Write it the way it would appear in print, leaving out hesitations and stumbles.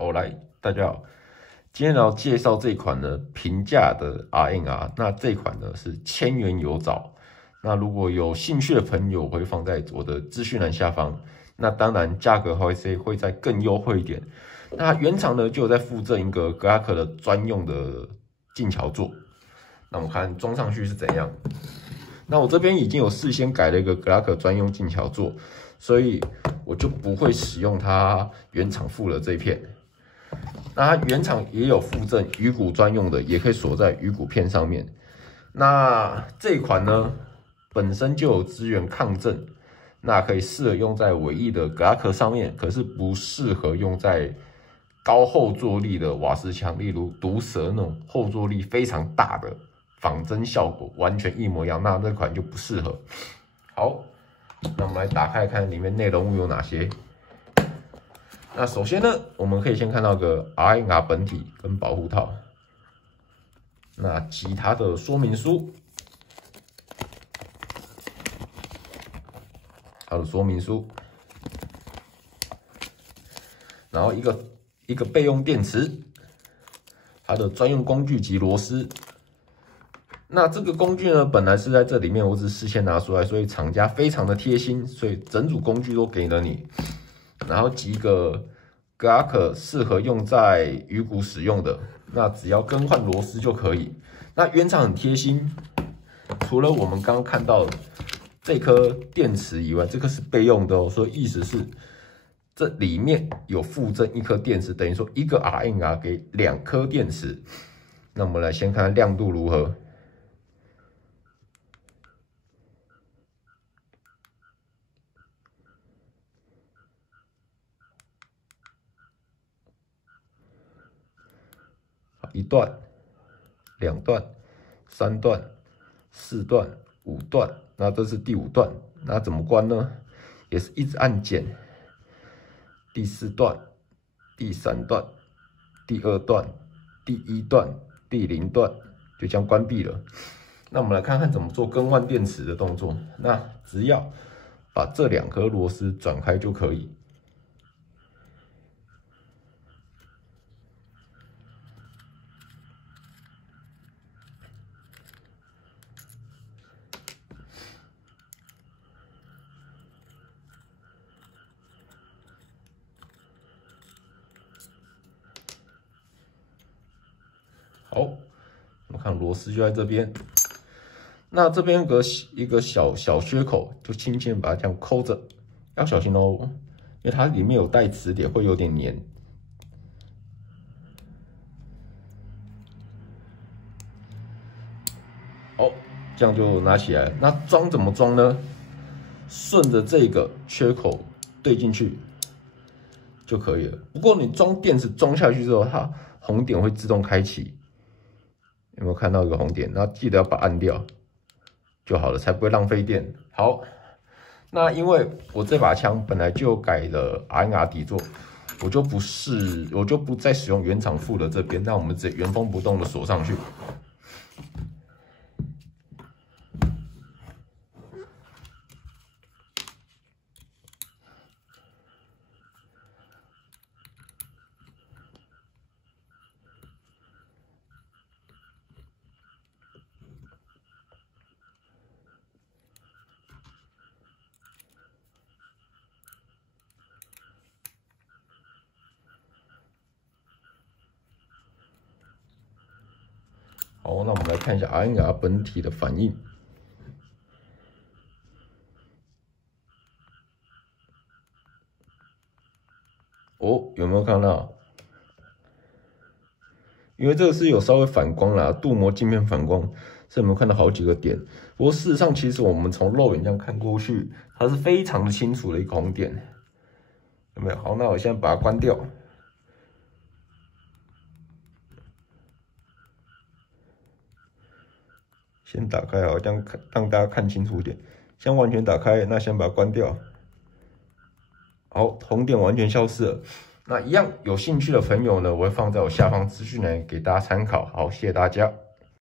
好，来，大家好，今天要介绍这款呢平价的 RNR， 那这款呢是1000元有找。那如果有兴趣的朋友，我会放在我的资讯栏下方。那当然价格会再更优惠一点。那原厂呢就有在附赠一个 Glock 的专用的进桥座。那我们看装上去是怎样。那我这边已经有事先改了一个 Glock 专用进桥座，所以我就不会使用它原厂附的这一片。那它原厂也有附赠鱼骨专用的，也可以锁在鱼骨片上面。那这一款呢，本身就有支援抗震，那可以适合用在尾翼的 Glock 上面，可是不适合用在高后坐力的瓦斯枪，例如毒蛇那种后坐力非常大的，仿真效果完全一模一样，那这款就不适合。好，那我们来打开看里面内容物有哪些。那首先呢，我们可以先看到个 RNR 本体跟保护套，那其他的说明书，它的说明书，然后一个备用电池，它的专用工具及螺丝。那这个工具呢，本来是在这里面，我只是事先拿出来，所以厂家非常的贴心，所以整组工具都给了你。然后几个 Glock 适合用在鱼骨使用的，那只要更换螺丝就可以。那原厂很贴心，除了我们刚刚看到这颗电池以外，这颗是备用的哦，所以意思是这里面有附赠一颗电池，等于说一个 RNR 给2颗电池。那我们来先看看亮度如何。1段、2段、3段、4段、5段，那这是第5段，那怎么关呢？也是一直按键。第4段、第3段、第2段、第1段、第0段，就这样关闭了。那我们来看看怎么做更换电池的动作。那只要把这2颗螺丝转开就可以。好，我们看螺丝就在这边。那这边有一个小缺口，就轻轻把它这样抠着，要小心哦，因为它里面有带磁铁，会有点黏。好，这样就拿起来。那装怎么装呢？顺着这个缺口对进去就可以了。不过你装电池装下去之后，它红点会自动开启。有没有看到一个红点？那记得要把它按掉就好了，才不会浪费电。好，那因为我这把枪本来就改了 RNR 底座，我就不再使用原厂附的这边，那我们直接原封不动的锁上去。好，那我们来看一下 RNR 本体的反应。哦，有没有看到？因为这个是有稍微反光啦，镀膜镜片反光，所以有没有看到好几个点？不过事实上，其实我们从肉眼这样看过去，它是非常的清楚的一个红点，有没有？好，那我现在把它关掉。先打开好，这样让大家看清楚一点。先完全打开，那先把它关掉。好，红点完全消失了。那一样有兴趣的朋友呢，我会放在我下方资讯栏给大家参考。好，谢谢大家。